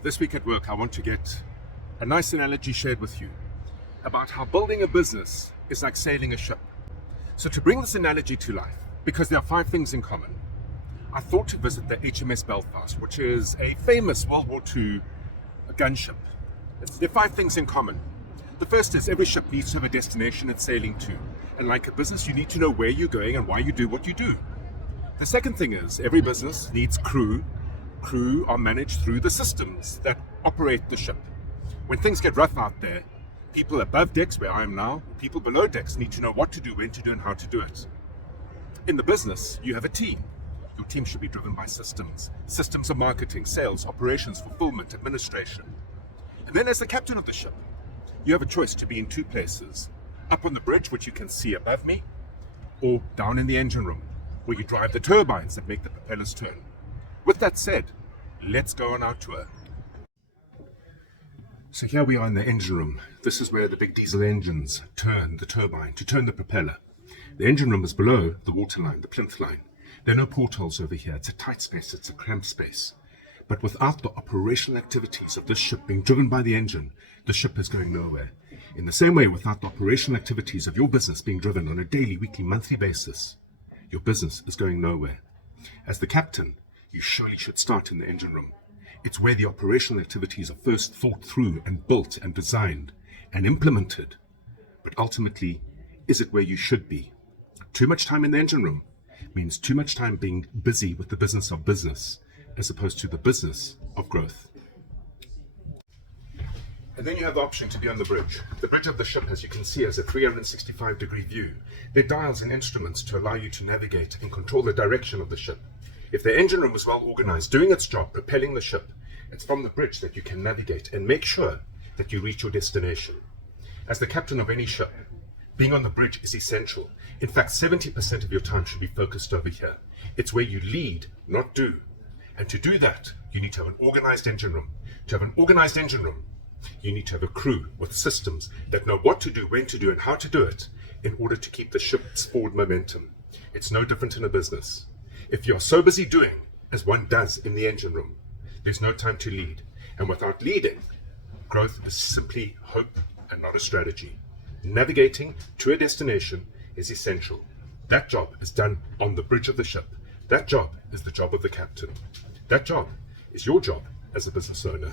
This week at work, I want to get a nice analogy shared with you about how building a business is like sailing a ship. So to bring this analogy to life, because there are 5 things in common, I thought to visit the HMS Belfast, which is a famous World War II gunship. There are 5 things in common. The first is every ship needs to have a destination it's sailing to. And like a business, you need to know where you're going and why you do what you do. The second thing is every business needs crew. Crew are managed through the systems that operate the ship. When things get rough out there, people above decks, where I am now, people below decks need to know what to do, when to do, and how to do it. In the business, you have a team. Your team should be driven by systems. Systems of marketing, sales, operations, fulfillment, administration. And then as the captain of the ship, you have a choice to be in 2 places. Up on the bridge, which you can see above me, or down in the engine room, where you drive the turbines that make the propellers turn. With that said, let's go on our tour. So here we are in the engine room. This is where the big diesel engines turn the turbine to turn the propeller. The engine room is below the waterline, the plinth line. There are no portholes over here. It's a tight space, it's a cramped space. But without the operational activities of this ship being driven by the engine, the ship is going nowhere. In the same way, without the operational activities of your business being driven on a daily, weekly, monthly basis, your business is going nowhere. As the captain, you surely should start in the engine room. It's where the operational activities are first thought through and built and designed and implemented. But ultimately, is it where you should be? Too much time in the engine room means too much time being busy with the business of business as opposed to the business of growth. And then you have the option to be on the bridge. The bridge of the ship, as you can see, has a 365-degree view. There are dials and instruments to allow you to navigate and control the direction of the ship. If the engine room is well organized, doing its job, propelling the ship, it's from the bridge that you can navigate and make sure that you reach your destination. As the captain of any ship, being on the bridge is essential. In fact, 70% of your time should be focused over here. It's where you lead, not do. And to do that, you need to have an organized engine room. To have an organized engine room, you need to have a crew with systems that know what to do, when to do, and how to do it in order to keep the ship's forward momentum. It's no different in a business. If you're so busy doing as one does in the engine room, there's no time to lead. And without leading, growth is simply hope and not a strategy. Navigating to a destination is essential. That job is done on the bridge of the ship. That job is the job of the captain. That job is your job as a business owner.